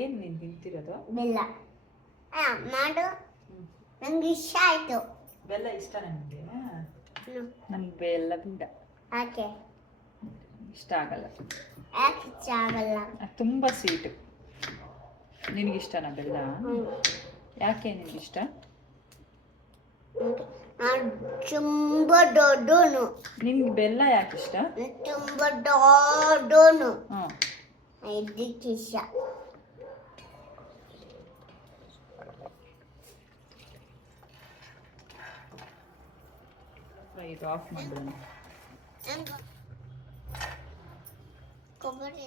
ಏನು ನೀನು ತಿಂತಿರೋದು? ಬೆಲ್ಲ. ಮಾಡು. ನಂಗೆ ಇಷ್ಟ ಆಯ್ತು. ಬೆಲ್ಲ ಇಷ್ಟ ನನಗೆ. ನನಗೆ ಬೆಲ್ಲ ಬೇಡ. ಯಾಕೆ? ಇಷ್ಟ ಆಗಲ್ಲ. ಯಾಕೆ ಇಷ್ಟ ಆಗಲ್ಲ? ತುಂಬ ಸ್ವೀಟು. ನಿನಗಿಷ್ಟನಾ ಬೆಲ್ಲ? ಯಾಕೆ ನಿನಗಿಷ್ಟ? ತುಂಬ ದೊಡ್ಡೋನು. ನಿನ್ಗೆ ಬೆಲ್ಲ ಯಾಕೆ ಇಷ್ಟ? ತುಂಬ ದೊಡ್ಡೋನು. ಇದಕ್ಕೆ ಇಷ್ಟ. ಇದು ಆಫ್ ಮಾಡೋಣ. ಕೊಬ್ಬರಿ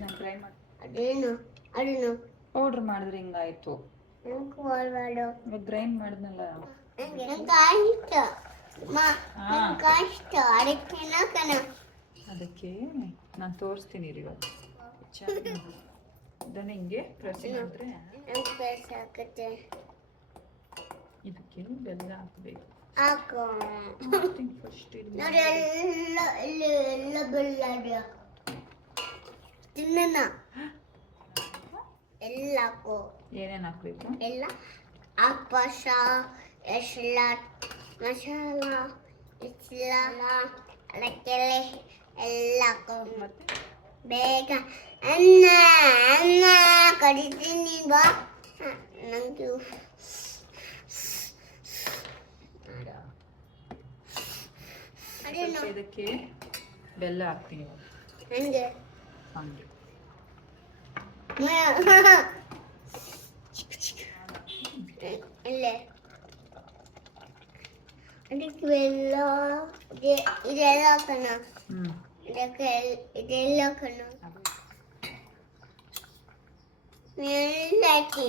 ನಾನು ಟ್ರೈ ಮಾಡಿ. ಅದೇನು ಪೌಡ್ರ್ ಮಾಡಿದ್ರೆ ಹಿಂಗಾಯ್ತು. ಗ್ರೈಂಡ್ ಮಾಡಿದ್ನಲ್ಲ. ಅದಕ್ಕೆ ನಾನು ತೋರಿಸ್ತೀನಿ ಇವಾಗ. ಇದನ್ನ ಹಿಂಗೆ ಪ್ರೆಸ್ ಮಾಡಿದ್ರೆ ಇದಕ್ಕೆ ಬೆಲ್ಲ ಹಾಕಬೇಕು. ಫಸ್ಟ್ ಎಲ್ಲ ಬೆಲ್ಲ ತಿನ್ನ ಎಲ್ಲ ಹಾಕೋ. ಏನೇನು ಹಾಕ್ಬೇಕು? ಎಲ್ಲ ಅಪ್ಪಸ ಎಸ್ಲ ಮಸಾಲ ಇಸ್ಲಾಮ ಅದಕ್ಕೆಲ್ಲ ಎಲ್ಲ ಹಾಕೋ. ಮತ್ತೆ ಬೇಗ ಅನ್ನ ಕಡಿತೀನಿ ಬಾ. ನಂಗೆ ಇದಕ್ಕೆ ಬೆಲ್ಲ ಹಾಕ್ತೀನಿ ಹಂಗೆ ಹಂಗೆ. ಇಲ್ಲೇ ಅದಕ್ಕೆ ಬೆಲ್ಲ ಇದೆಲ್ಲ ಹಾಕೋಣ. ಇದಕ್ಕೆ ಇದೆಲ್ಲ ಹಾಕೋಣ. ಎಲ್ಲ ಹಾಕಿ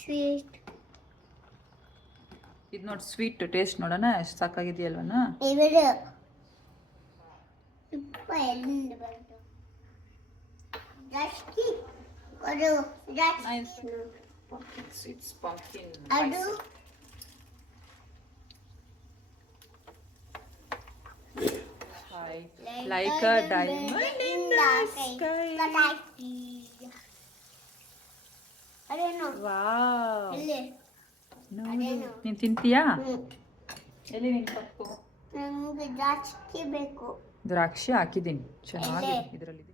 ಸ್ವೀಟ್. ಇದು ನೋಡಿ ಸ್ವೀಟ್ ಟೇಸ್ಟ್ ನೋಡೋಣ ಎಷ್ಟು ಸಾಕಾಗಿದೆಯಲ್ವನ. ಇವರು ತುಪ್ಪ ಎಲ್ಲಿಂದ ಬಂತು? ಜಾಸ್ತಿ ಕೊಡು. ಅದು like a diamond in the sky. ಅದೇನು? ವಾವ್. ಎಲ್ಲಿ? ನೀನು ತಿಂತೀಯಾ? ಎಲ್ಲಿ ನಿನ್ ಕಪ್ಪು? ನಂಗೆ ಜಾಸ್ತಿ ಬೇಕು. ದ್ರಾಕ್ಷಿ ಹಾಕಿದ್ದೀನಿ ಚೆನ್ನಾಗಿ ಇದರಲ್ಲಿ.